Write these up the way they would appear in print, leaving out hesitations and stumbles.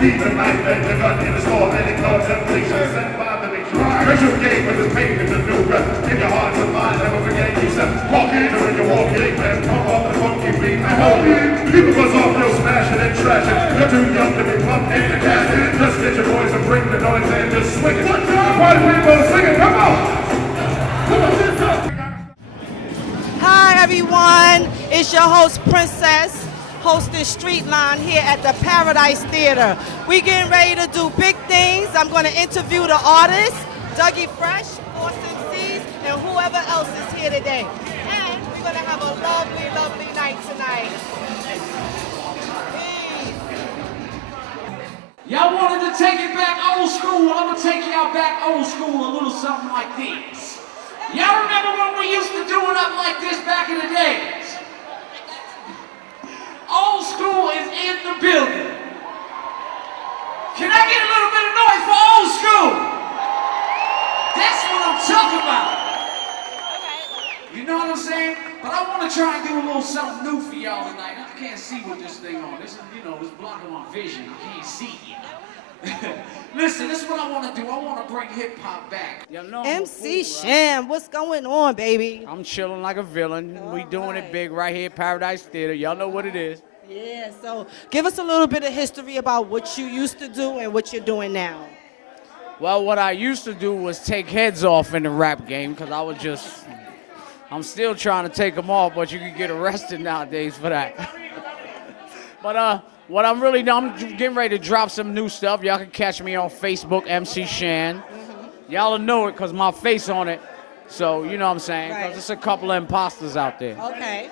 Feed the knife and the gun in the store, and ignore temptation sent by the beach. Treasure game with his pain in the new breath. In your hearts and minds, never forget you said. Walk in when you walk in, and pump off the funky beat. And hold me, people buzz off, you'll smash it and trash it. You're too young to be pumped in the cash. Just get your boys and bring the noise and just swing it. Party people, sing it, come on! Come on, sit up! Hi everyone, it's your host Princess, hosting Streetline here at the Paradise Theater. We getting ready to do big things. I'm going to interview the artists, Dougie Fresh, Force MCs, and whoever else is here today. And we're going to have a lovely, lovely night tonight. Y'all wanted to take it back old school. Well, I'm going to take y'all back old school, a little something like this. Y'all remember when we used to do it up like this back in the days? Old school is in the building. Can I get a little bit of noise for old school? That's what I'm talking about. You know what I'm saying? But I want to try and do a little something new for y'all tonight. I can't see with this thing on. This is, it's blocking my vision. I can't see yet. Listen, this is what I want to do. I want to bring hip-hop back. MC Shan, what's going on, baby? I'm chilling like a villain. We doing it big right here at Paradise Theater. Y'all know what it is. Yeah, so give us a little bit of history about what you used to do and what you're doing now. Well, what I used to do was take heads off in the rap game because I'm still trying to take them off, but you can get arrested nowadays for that. But what I'm getting ready to drop some new stuff. Y'all can catch me on Facebook, MC Shan. Y'all will know it because my face on it. So, you know what I'm saying? Because there's a couple of imposters out there. Okay.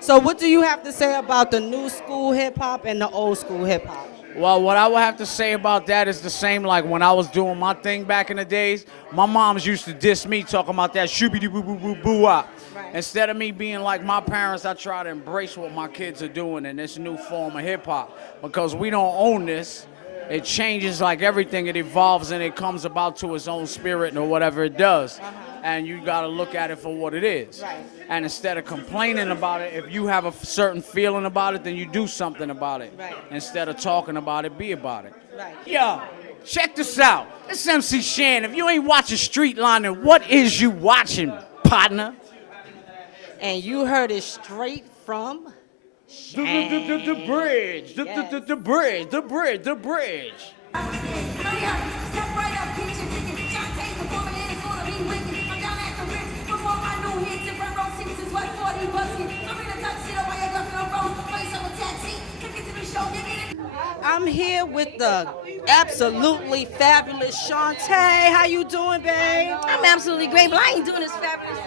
So what do you have to say about the new school hip-hop and the old school hip-hop? Well, what I would have to say about that is the same like when I was doing my thing back in the days. My moms used to diss me talking about that shooby-doo-boo-boo-boo-wop. Instead of me being like my parents, I try to embrace what my kids are doing in this new form of hip-hop. Because we don't own this. It changes like everything. It evolves and it comes about to its own spirit or whatever it does. And you got to look at it for what it is. And instead of complaining about it, if you have a certain feeling about it, then you do something about it. Instead of talking about it, be about it. Yo, check this out. It's MC Shan. If you ain't watching Streetline, then what is you watching, partner? And you heard it straight from The bridge. The bridge. The bridge. The bridge. I'm here with the absolutely fabulous Shantae. How you doing, babe? I'm absolutely great, but I ain't doing this fabulous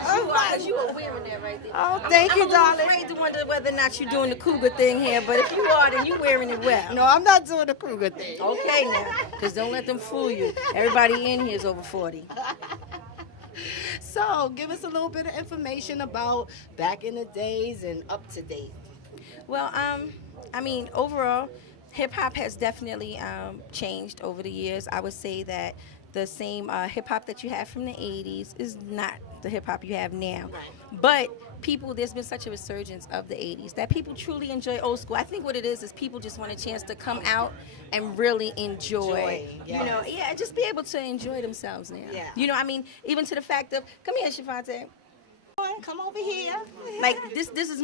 as you are. You are wearing that right there. Oh, thank you, darling. I'm afraid to wonder whether or not you're doing the cougar thing here, but if you are, then you're wearing it well. No, I'm not doing the cougar thing. Okay, now, because don't let them fool you. Everybody in here is over 40. So, give us a little bit of information about back in the days and up to date. Well, I mean, overall, hip-hop has definitely changed over the years. I would say that the same hip-hop that you have from the 80s is not the hip-hop you have now. But there's been such a resurgence of the 80s that people truly enjoy old school. I think what it is people just want a chance to come out and really enjoy. Just be able to enjoy themselves now. I mean, even to the fact of, come here, Shafante. Come over here. Like this is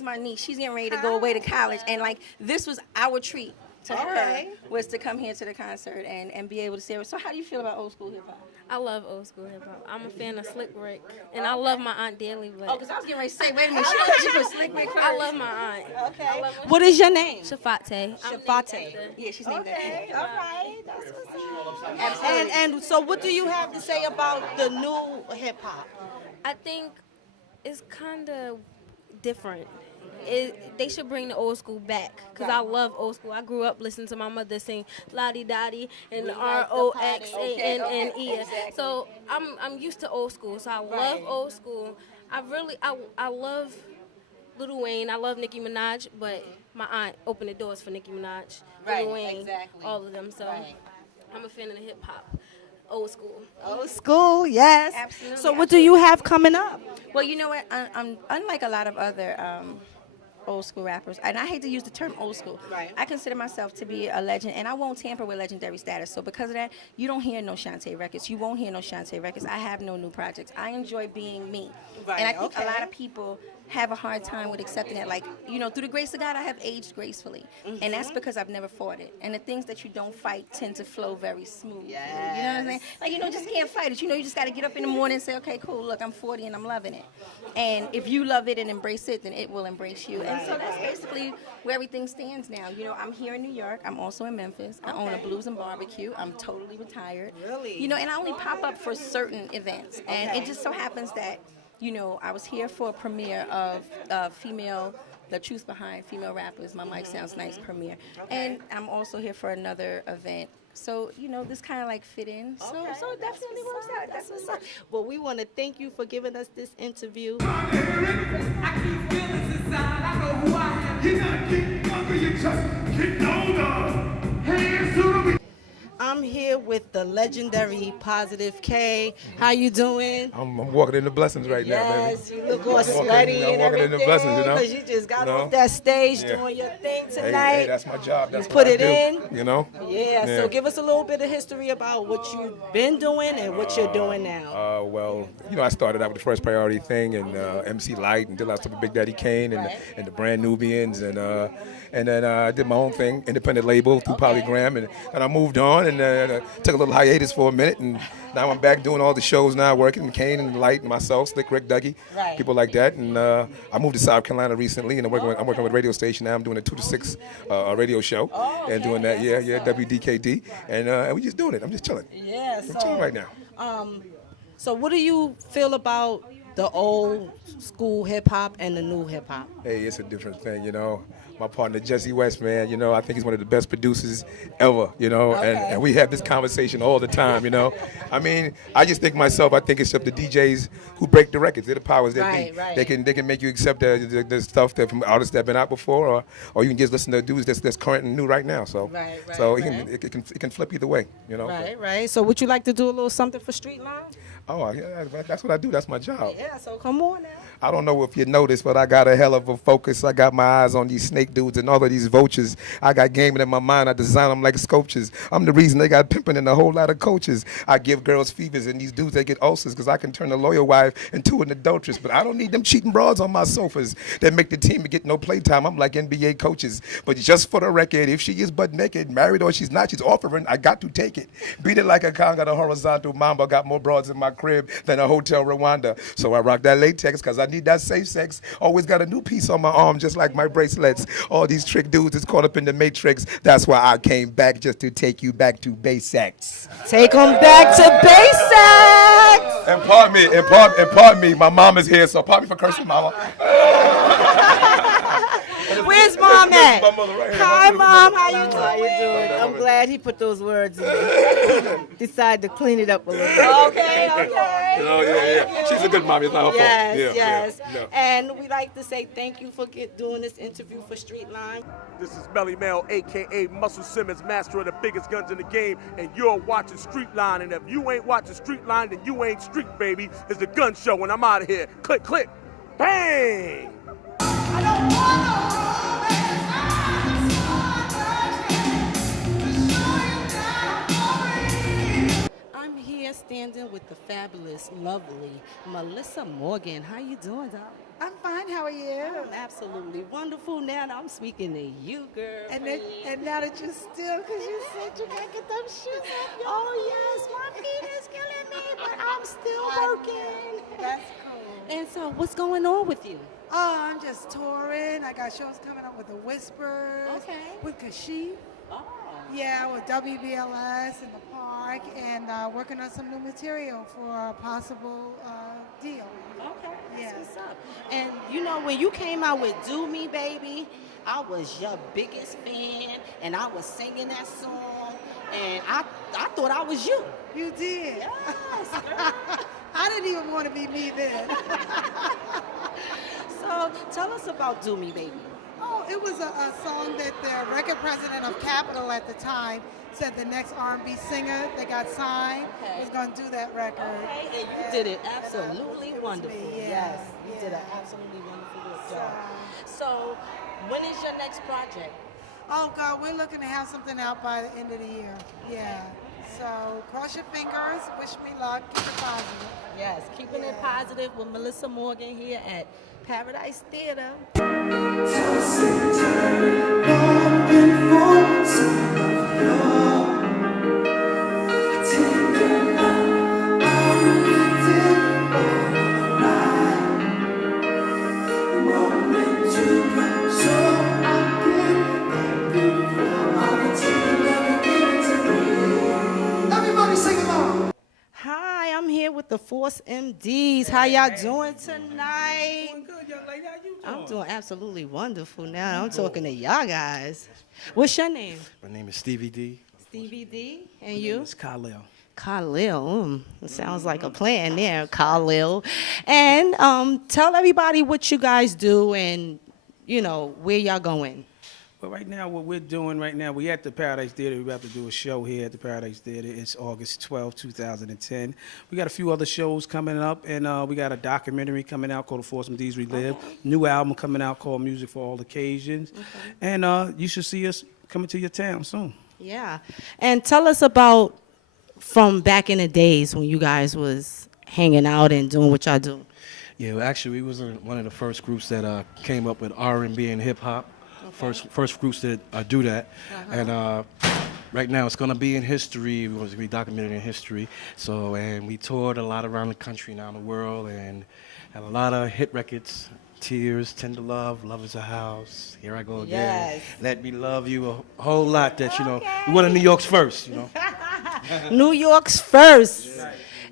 my niece. She's getting ready to go away to college, and like this was our treat to her was to come here to the concert and be able to see her. So how do you feel about old school hip hop? I love old school hip hop. I'm a fan of Slick Rick, and I love my aunt dearly. Oh, because I was getting ready to say, wait a minute, she put Slick Rick first. I love my aunt. Okay. What is your name? Shafate. Shafate. Yeah, she's named after. All right. That's what's up. And so what do you have to say about the new hip hop? I think it's kind of different. They should bring the old school back because I love old school. I grew up listening to my mother sing Lottie Dottie and ROXANNE. Exactly. So I'm used to old school. So I love old school. I love Lil Wayne. I love Nicki Minaj, but my aunt opened the doors for Nicki Minaj, Lil Wayne, all of them. So I'm a fan of the hip hop. Old school. Old school, yes. Absolutely. So what do you have coming up? Well, you know what? I'm unlike a lot of other old school rappers, and I hate to use the term old school. Right. I consider myself to be a legend, and I won't tamper with legendary status. So because of that, you don't hear no Shantae records. You won't hear no Shantae records. I have no new projects. I enjoy being me. Right, And I think okay. a lot of people have a hard time with accepting that. Like, you know, through the grace of God, I have aged gracefully. And that's because I've never fought it. And the things that you don't fight tend to flow very smoothly. You know what I'm saying? Like, you know, just can't fight it. You know, you just got to get up in the morning and say, okay, cool, look, I'm 40 and I'm loving it. And if you love it and embrace it, then it will embrace you. And so that's basically where everything stands now. You know, I'm here in New York. I'm also in Memphis. I own a Blues and Barbecue. I'm totally retired. Really? You know, and I only pop up for certain events. And it just so happens that, you know, I was here for a premiere of female, The Truth Behind Female Rappers, My Mic Sounds Nice premiere. And I'm also here for another event. So, you know, this kind of like fit in. So it definitely works out. That's what's up. Well, we want to thank you for giving us this interview. I keep feelings inside. I know who I am. You're not getting under your chest. Get older. Hands to the beat. I'm here with the legendary Positive K. How you doing? I'm walking in the blessings right now, baby. Yes, you look all I'm walking- sweaty I'm and walking in everything. the blessings, you know? Because you just got You know? off that stage Yeah. doing your thing Hey, tonight. hey, that's my job. That's You what put I it do, in. You know? Yeah, so give us a little bit of history about what you've been doing and what you're doing now. Well, you know, I started out with the First Priority thing and MC Light until I started with Big Daddy Kane and the Brand Nubians and then I did my own thing, independent label through Polygram, and I moved on and took a little hiatus for a minute, and now I'm back doing all the shows now, working with Kane and Light and myself, Slick Rick, Dougie, Right. people like that, and I moved to South Carolina recently, and I'm working with a radio station now. I'm doing a 2 to 6 radio show, and doing that, WDKD, and we just doing it. I'm just chilling. Yeah, I'm chilling right now. So what do you feel about the old school hip hop and the new hip hop? Hey, it's a different thing, you know. My partner Jesse West, man, you know, I think he's one of the best producers ever, you know, and we have this conversation all the time, you know. I mean, I just think myself, I think it's up to DJs who break the records. They're the powers that Right, be. right. They can make you accept the stuff that from artists that have been out before, or you can just listen to dudes that's current and new right now. So, Right, right, so right. it can flip either way, you know. Right. So would you like to do a little something for Streetline? Oh, yeah, that's what I do. That's my job. Yeah, so come on now. I don't know if you noticed, but I got a hell of a focus. I got my eyes on these snake dudes and all of these vultures. I got gaming in my mind. I design them like sculptures. I'm the reason they got pimping and a whole lot of coaches. I give girls fevers and these dudes, they get ulcers because I can turn a loyal wife into an adulteress. But I don't need them cheating broads on my sofas that make the team get no playtime. I'm like NBA coaches. But just for the record, if she is butt naked, married or she's not, she's offering, I got to take it. Beat it like a conga, the horizontal mamba. Got more broads in my crib than a hotel Rwanda. So I rock that latex because I need that safe sex. Always got a new piece on my arm, just like my bracelets. All these trick dudes is caught up in the matrix. That's why I came back, just to take you back to basics. Take them back to basics. And pardon me, my mom is here, so pardon me for cursing, mama. Where's mom at? My mother right here. Hi, mom. How you doing? How you doing? I'm glad he put those words in. Decided to clean it up a little bit. Okay. Oh, yeah. She's a good mommy. It's not her fault. Yes. Yeah. And we like to say thank you for doing this interview for Streetline. This is Melly Mel, a.k.a. Muscle Simmons, master of the biggest guns in the game, and you're watching Streetline, and if you ain't watching Streetline, then you ain't street, baby. It's the gun show, and I'm out of here. Click, click, bang! I'm here standing with the fabulous, lovely Melissa Morgan. How you doing, darling? I'm fine. How are you? I'm absolutely wonderful. Now that I'm speaking to you, girl. And now that you're still, because you said you can't get them shoes off. Oh yes, my feet is killing me, but I'm still working. That's cool. And so, what's going on with you? Oh, I'm just touring. I got shows coming up with the Whispers. Okay. With Kashif. Oh. Yeah, with WBLS in the park, and working on some new material for a possible deal. Okay, that's Yeah. what's up. And you know, when you came out with Do Me Baby, I was your biggest fan, and I was singing that song, and I thought I was you. You did. Yes, girl. I didn't even want to be me then. So tell us about Do Me Baby. Oh, it was a song that the record president of Capitol at the time said the next R&B singer that got signed was going to do that record. Okay, and you did it absolutely wonderful. me, Yes, you did an absolutely wonderful job. So, when is your next project? Oh God, we're looking to have something out by the end of the year. Yeah. So cross your fingers, wish me luck, keep it positive. Yes, keeping it positive with Melissa Morgan here at Paradise Theater. Hi, I'm here with the Force MDs. How y'all doing tonight? Doing good, young lady. How you doing? I'm doing absolutely wonderful now. I'm talking to y'all guys. What's your name? My name is Stevie D. Stevie D. And you? It's Khalil. Khalil. It sounds like a plan there, Khalil. And tell everybody what you guys do and, you know, where y'all going. Well, right now, what we're doing right now, we're at the Paradise Theater. We're about to do a show here at the Paradise Theater. It's August 12, 2010. We got a few other shows coming up, and we got a documentary coming out called The Force MDs Relive. New album coming out called Music for All Occasions. And you should see us coming to your town soon. Yeah. And tell us about from back in the days when you guys was hanging out and doing what y'all do. Yeah, well, actually, we was one of the first groups that came up with R&B and hip-hop. First groups that do that, and right now it's gonna be in history. We're gonna be documented in history. So, and we toured a lot around the country and around the world, and had a lot of hit records. Tears, Tender Love, Love Is a House, Here I Go Again, Yes. Let Me Love You, a whole lot that, you know, we one of New York's first, you know. New York's first.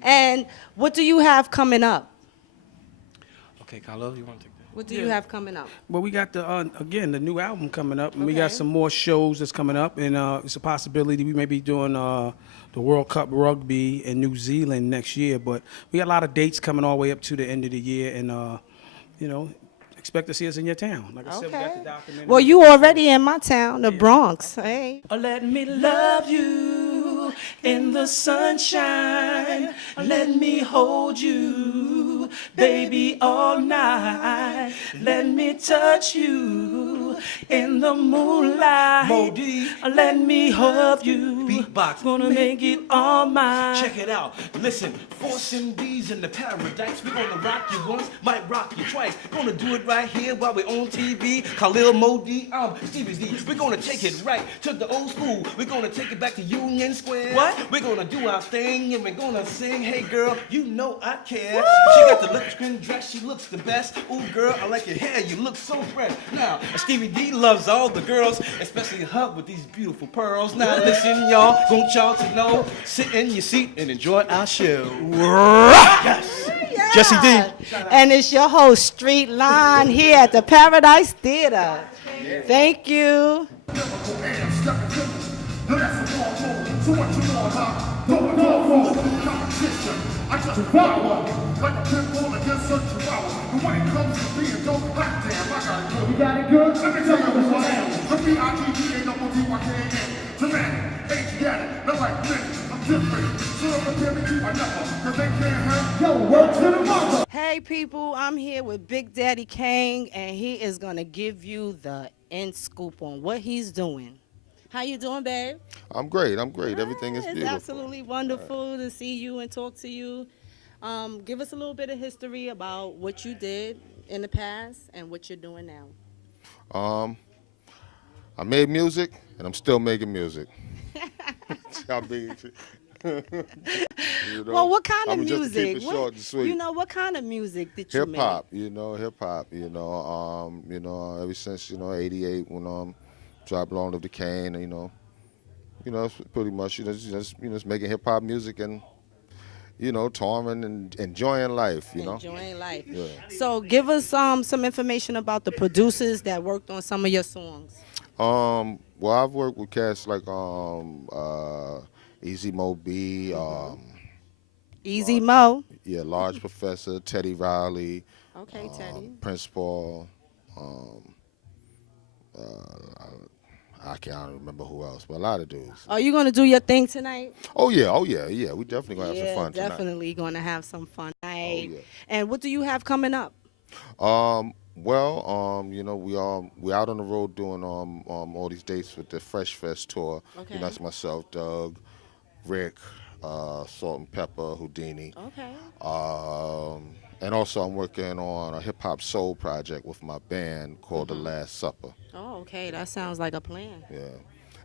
And what do you have coming up? Okay, Carlo, you want to take that? What do you have coming up? Well, we got the again the new album coming up, and we got some more shows that's coming up, and it's a possibility we may be doing the World Cup rugby in New Zealand next year. But we got a lot of dates coming all the way up to the end of the year, and you know, expect to see us in your town. Like I said, we got the documentary. Well, you already in my town, the Bronx. Hey. Let me love you in the sunshine. Let me hold you, baby, all night. Let me touch you in the moonlight. Modi. Let me hug you. Beatbox. Gonna make it all mine. Check it out. Listen, Force MDs in the Paradise. We're gonna rock you once, might rock you twice. Gonna do it right here while we're on TV. Khalil Modi, Stevie D. We're gonna take it right to the old school. We're gonna take it back to Union Square. What? We're gonna do our thing and we're gonna sing. Hey girl, you know I care. Woo! She got the lip dress, she looks the best. Ooh girl, I like your hair, you look so fresh. Now, Stevie D loves all the girls, especially her with these beautiful pearls. Now listen, y'all, want y'all to know, sit in your seat and enjoy our show. Yes. Yeah. Jesse D. And it's your host, Street Line, here at the Paradise Theater. Thank you. I just power like a pit bull against such a power. And when it comes to being dope, hot damn, I got it good. You got it good? Let me tell you who I am. The B-I-G-G-A-double-D-Y-K-A-N. The man, H got it, not like me. I'm different. So don't compare me to another, cause they can't have. Yo, work to the mother. Hey people, I'm here with Big Daddy Kane, and he is gonna give you the in scoop on what he's doing. How you doing, babe? I'm great. Everything is beautiful. It's absolutely wonderful to see you and talk to you. Give us a little bit of history about what you did in the past and what you're doing now. I made music, and I'm still making music. I mean, you know, well, what kind of just to keep music? it short and sweet. You know, what kind of music did you make? Hip hop. Ever since '88 when dropped Long Live the Cane, it's pretty much just making hip hop music and touring and enjoying life. Enjoying life. Yeah. So give us some information about the producers that worked on some of your songs. Well, I've worked with cats like Easy Mo B. Easy Mo. Yeah, Large Professor, Teddy Riley. Okay, Teddy. Prince Paul. I can't remember who else, but a lot of dudes. Are you gonna do your thing tonight? Oh yeah. We definitely gonna have some fun tonight. Definitely gonna have some fun tonight. Oh, yeah. And what do you have coming up? Well, you know, we out on the road doing all these dates with the Fresh Fest tour. Okay. You know, that's myself, Doug, Rick, Salt and Pepper, Houdini. Okay. And also I'm working on a hip hop soul project with my band called The Last Supper. Oh, okay. That sounds like a plan. Yeah.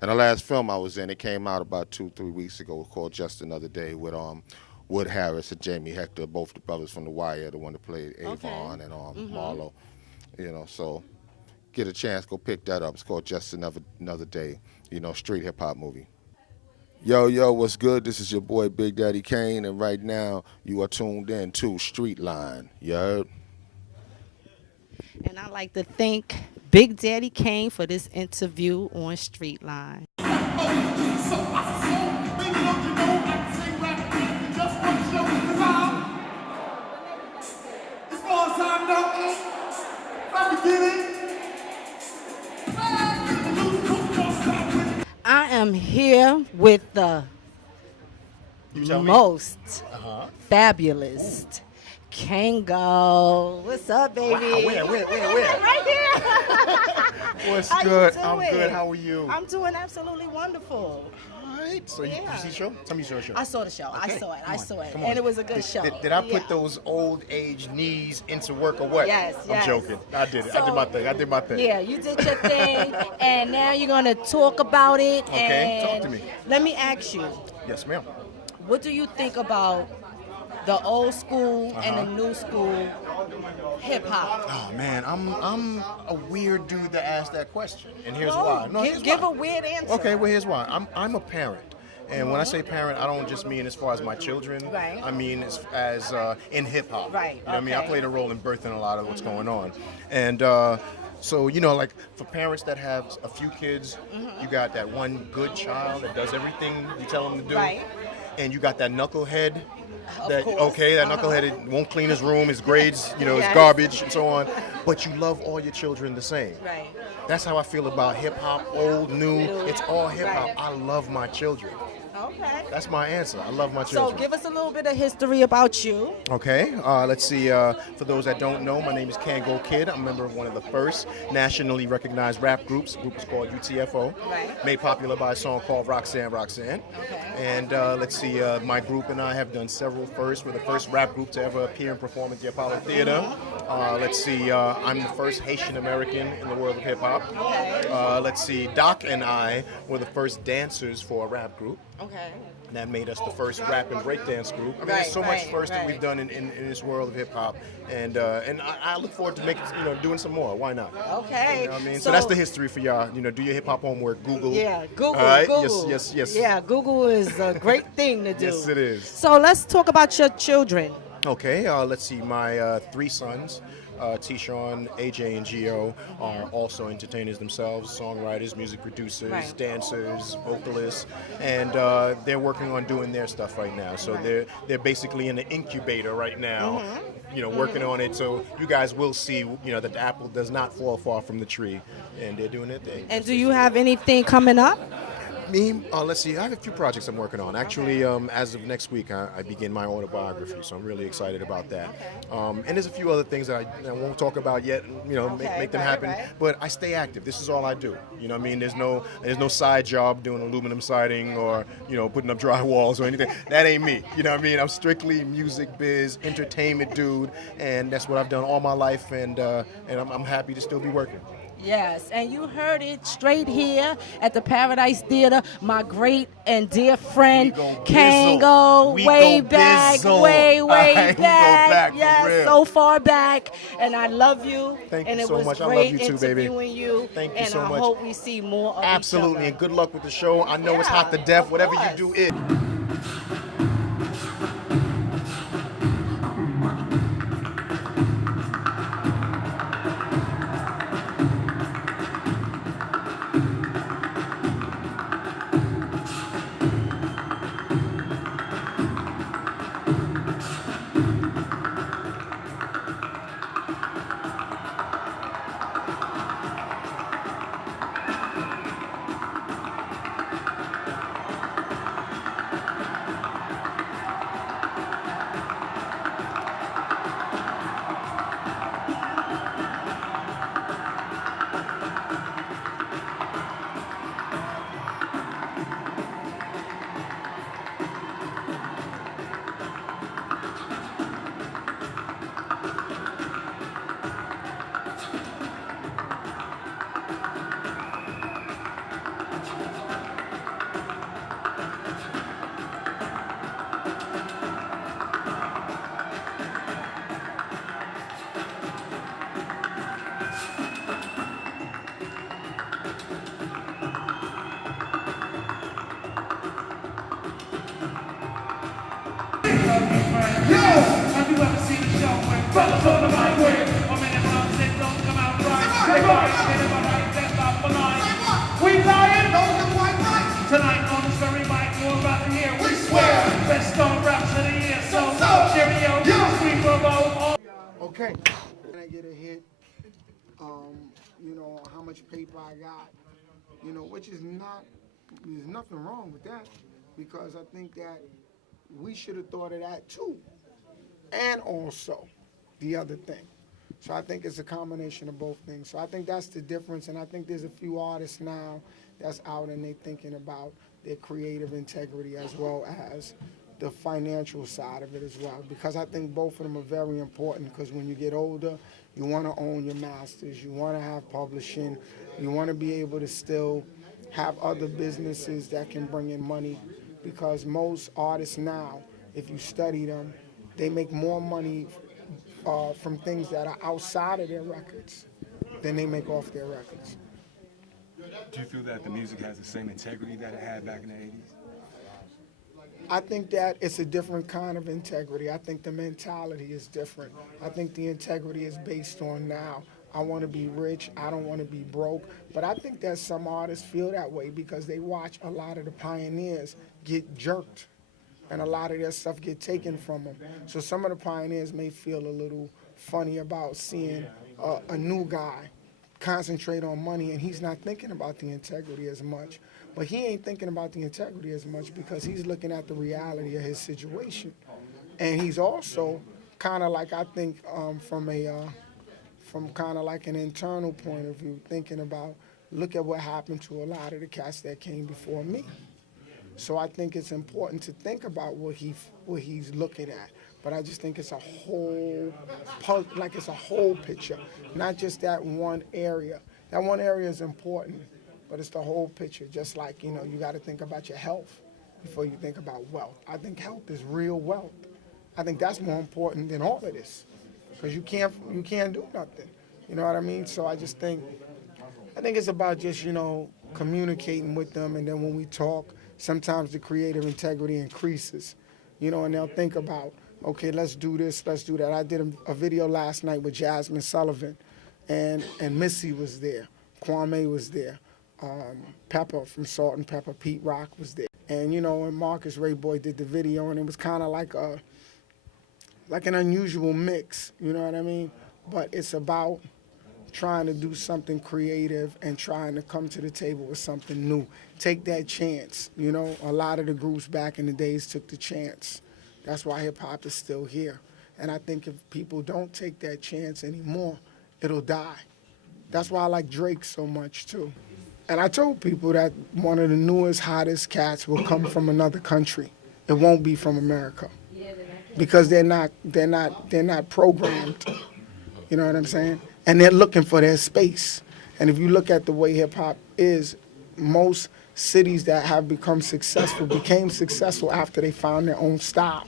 And the last film I was in, it came out about 2-3 weeks ago, called Just Another Day with Wood Harris and Jamie Hector, both the brothers from The Wire, the one that played Avon and Marlo. You know, so get a chance, go pick that up. It's called Just Another Day, you know, street hip hop movie. Yo, what's good? This is your boy Big Daddy Kane, and right now you are tuned in to Street Line. You heard? And I'd like to thank Big Daddy Kane for this interview on Street Line. I am here with the most fabulous Kango. What's up, baby? Wow, where? Right here. What's How you good? doing? I'm good. How are you? I'm doing absolutely wonderful. All right. So you Yeah. see the show? Tell me you saw the show. I saw the show. Okay, I saw it. come I on, saw it. come on. And it was a good show. Did I Yeah. put those old age knees into work or what? Yes, I'm yes. joking. I did it. I did my thing. I did my thing. Yeah, you did your thing, and now you're gonna talk about it. Okay, talk and to me. Let me ask you, Yes, ma'am. what do you think about the old school and the new school hip hop? Oh man, I'm a weird dude that asked that question, and here's No, why. No, here's give why. a weird answer. Okay, well here's why. I'm a parent. And when I say parent, I don't just mean as far as my children. Right. I mean as in hip hop. Right, You know what I mean? I okay. played a role in birthing a lot of what's going on. And so, you know, like for parents that have a few kids, you got that one good child that does everything you tell them to do. Right. And you got that knucklehead that course. okay, that knucklehead won't clean his room, his grades, you know, his Yes. garbage and so on. But you love all your children the same. Right. That's how I feel about hip hop, old, new. It's all hip hop. Right. I love my children. Okay. That's my answer. I love my So children. give us a little bit of history about you. Okay, let's see. For those that don't know, my name is Kango Kid. I'm a member of one of the first nationally recognized rap groups. The group is called UTFO. Right. Made popular by a song called Roxanne, Roxanne. Okay. And let's see, my group and I have done several firsts. We're the first rap group to ever appear and perform at the Apollo Theater. Let's see, I'm the first Haitian American in the world of hip hop. Let's see, Doc and I were the first dancers for a rap group. Okay. And that made us the first rap and breakdance group. I mean, Right, there's so much right, first that right. we've done in this world of hip hop, and I look forward to making, doing some more. Why not? Okay. You know what I mean? So that's the history for y'all. Do your hip hop homework. Google. Yeah, Google, All right? Google. Yes. Yeah, Google is a great thing to do. Yes, it is. So let's talk about your children. Okay, let's see. My 3 sons, T-Sean, AJ, and Gio, are also entertainers themselves, songwriters, music producers, Right. dancers, vocalists, and they're working on doing their stuff right now. So they're basically in the incubator right now, working on it. So you guys will see, that the apple does not fall far from the tree, and they're doing their thing. And do you have anything coming up? Me, let's see. I have a few projects I'm working on. Actually, as of next week, I begin my autobiography, so I'm really excited about that. And there's a few other things that I won't talk about yet. Make them happen. right. But I stay active. This is all I do. You know what I mean? There's no side job doing aluminum siding or putting up drywalls or anything. That ain't me. You know what I mean? I'm strictly music biz, entertainment dude, and that's what I've done all my life. And I'm happy to still be working. Yes, and you heard it straight here at the Paradise Theater. My great and dear friend Kango, We way go back, bizzle. way All right, back. we go back for Yes, real. so far back, and I love you. Thank and you it so was much. I love great you too, baby. interviewing you. Thank you and so I much. hope we see more of Absolutely, each other. and good luck with the show. I know it's Yeah, hot to death. of Whatever you course. do, it. Okay. Can I get a hit? You know, how much paper I got, you know, which is not, there's nothing wrong with that, because I think that we should have thought of that too. And also the other thing. So I think it's a combination of both things. So I think that's the difference, and I think there's a few artists now that's out and they thinking about their creative integrity as well as the financial side of it as well, because I think both of them are very important, because when you get older, you want to own your masters, you want to have publishing, you want to be able to still have other businesses that can bring in money, because most artists now, if you study them, they make more money from things that are outside of their records than they make off their records. Do you feel that the music has the same integrity that it had back in the 80s? I think that it's a different kind of integrity. I think the mentality is different. I think the integrity is based on now. I want to be rich. I don't want to be broke. But I think that some artists feel that way because they watch a lot of the pioneers get jerked and a lot of their stuff get taken from them. So some of the pioneers may feel a little funny about seeing a new guy concentrate on money, and he's not thinking about the integrity as much. But he ain't thinking about the integrity as much because he's looking at the reality of his situation. And he's also kind of like, I think, from kind of like an internal point of view, thinking about, look at what happened to a lot of the cats that came before me. So I think it's important to think about what he's looking at. But I just think it's a whole, it's a whole picture, not just that one area. That one area is important, but it's the whole picture. Just like, you know, you got to think about your health before you think about wealth. I think health is real wealth. I think that's more important than all of this, because you can't do nothing. You know what I mean? So I think it's about just, you know, communicating with them, and then when we talk, sometimes the creative integrity increases, you know, and they'll think about, okay, let's do this, let's do that. I did a video last night with Jasmine Sullivan, and Missy was there, Kwame was there, Pepper from Salt and Pepper, Pete Rock was there. And, you know, and Marcus Ray Boy did the video, and it was kind of like an unusual mix, you know what I mean? But it's about trying to do something creative and trying to come to the table with something new. Take that chance, you know? A lot of the groups back in the days took the chance. That's why hip-hop is still here. And I think if people don't take that chance anymore, it'll die. That's why I like Drake so much, too. And I told people that one of the newest, hottest cats will come from another country. It won't be from America. Because they're not programmed. You know what I'm saying? And they're looking for their space. And if you look at the way hip-hop is, most cities that have become successful became successful after they found their own style.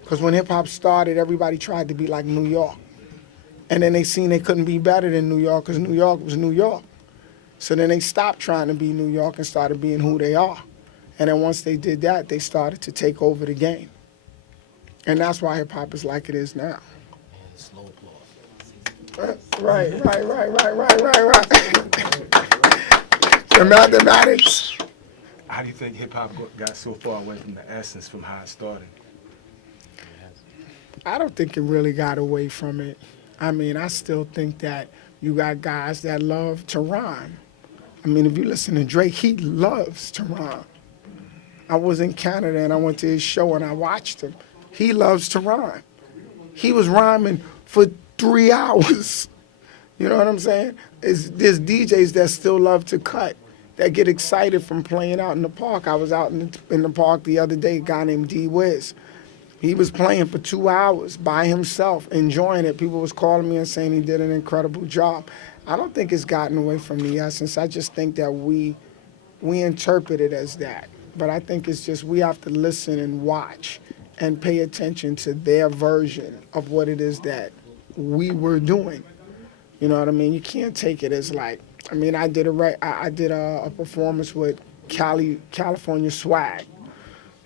Because when hip-hop started, everybody tried to be like New York. And then they seen they couldn't be better than New York because New York was New York. So then they stopped trying to be New York and started being who they are. And then once they did that, they started to take over the game. And that's why hip-hop is like it is now. Slow applause. Right. The mathematics. How do you think hip-hop got so far away from the essence from how it started? I don't think it really got away from it. I mean, I still think that you got guys that love to rhyme. I mean, if you listen to Drake, he loves to rhyme. I was in Canada and I went to his show and I watched him. He loves to rhyme. He was rhyming for 3 hours. You know what I'm saying? There's DJs that still love to cut, that get excited from playing out in the park. I was out in the park the other day, a guy named D-Wiz. He was playing for 2 hours by himself, enjoying it. People was calling me and saying he did an incredible job. I don't think it's gotten away from the essence. I just think that we interpret it as that. But I think it's just we have to listen and watch and pay attention to their version of what it is that we were doing. You know what I mean? You can't take it as like, I mean, I did a performance with California Swag.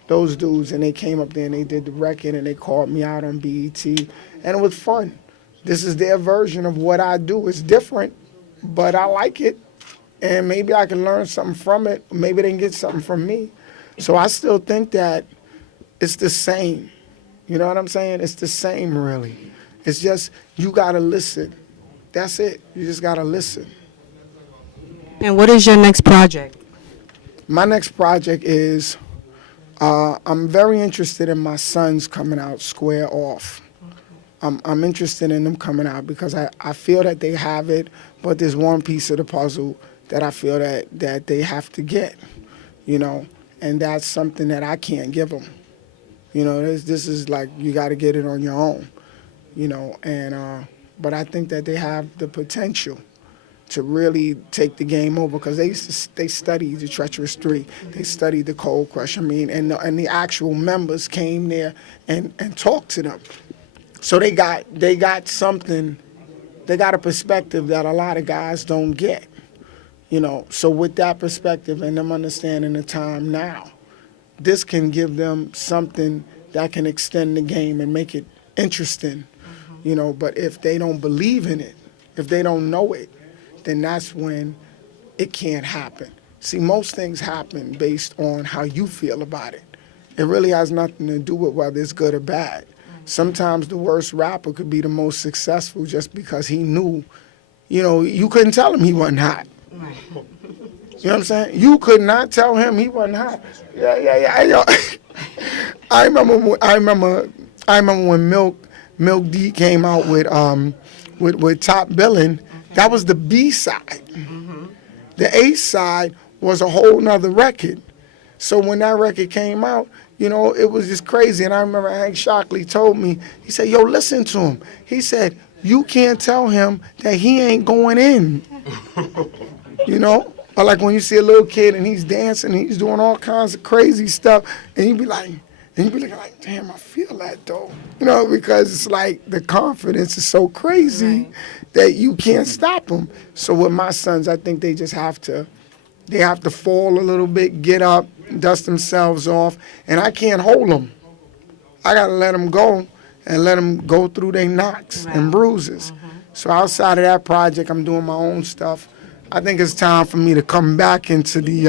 Those dudes, and they came up there and they did the record and they called me out on BET, and it was fun. This is their version of what I do. It's different, but I like it, and maybe I can learn something from it. Maybe they can get something from me. So I still think that it's the same. You know what I'm saying? It's the same, really. It's just, you gotta listen. That's it. You just gotta listen. And what is your next project? My next project is, I'm very interested in my sons coming out square off. I'm interested in them coming out because I feel that they have it, but there's one piece of the puzzle that I feel that they have to get, you know, and that's something that I can't give them. You know, this is like, you got to get it on your own, you know, and but I think that they have the potential to really take the game over because they studied the Treacherous 3, they studied the Cold Crush. I mean, and the actual members came there and talked to them. So they got something, they got a perspective that a lot of guys don't get, you know. So with that perspective and them understanding the time now, this can give them something that can extend the game and make it interesting, you know. But if they don't believe in it, if they don't know it, then that's when it can't happen. See, most things happen based on how you feel about it. It really has nothing to do with whether it's good or bad. Sometimes the worst rapper could be the most successful just because he knew, you know, you couldn't tell him he wasn't hot. You know what I'm saying? You could not tell him he wasn't hot. Yeah. I remember when Milk D came out with Top Billin'. That was the B side. The A side was a whole nother record. So when that record came out, you know, it was just crazy. And I remember Hank Shockley told me, he said, yo, listen to him. He said, you can't tell him that he ain't going in. You know? Or like when you see a little kid and he's dancing, and he's doing all kinds of crazy stuff, and you be looking like, damn, I feel that though. You know, because it's like the confidence is so crazy that you can't stop them. So with my sons, I think they just have to fall a little bit, get up, dust themselves off, and I can't hold them. I got to let them go and let them go through their knocks and bruises. So outside of that project, I'm doing my own stuff. I think it's time for me to come back into the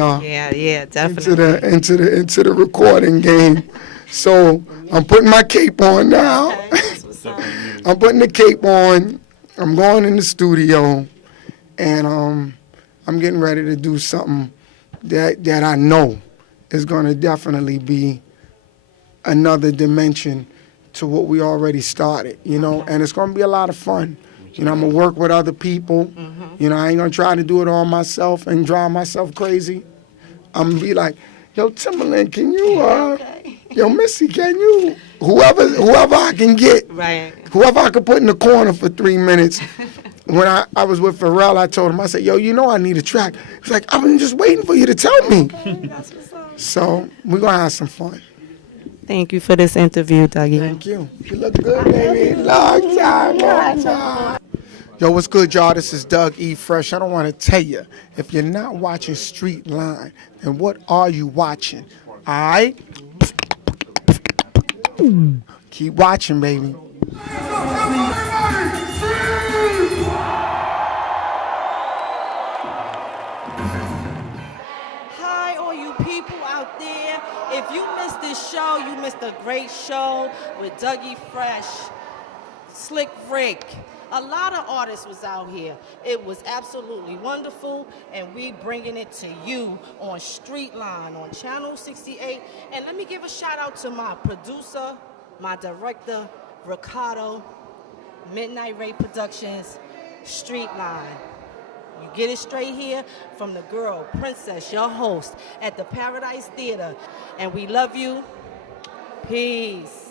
definitely into the recording game. So I'm putting my cape on now. I'm putting the cape on. I'm going in the studio, and I'm getting ready to do something that I know is going to definitely be another dimension to what we already started, you know, and it's going to be a lot of fun. You know, I'm going to work with other people. You know, I ain't going to try to do it all myself and drive myself crazy. I'm going to be like, yo, Timberland, can you, yo, Missy, can you, whoever I can get, whoever I could put in the corner for 3 minutes. When I was with Pharrell, I told him, I said, yo, you know I need a track. He's like, I've been just waiting for you to tell me. So we're going to have some fun. Thank you for this interview, Dougie. Thank you. You look good, baby. Long time. Yo, what's good, y'all? This is Doug E. Fresh. I don't want to tell you, if you're not watching Street Line, then what are you watching? All right? Keep watching, baby. Hi, all you people out there. If you missed this show, you missed a great show with Dougie Fresh, Slick Rick. A lot of artists was out here. It was absolutely wonderful, and we bringing it to you on Street Line on Channel 68. And let me give a shout out to my producer, my director, Ricardo, Midnight Ray Productions, Street Line. You get it straight here from the girl, Princess, your host at the Paradise Theater. And we love you. Peace.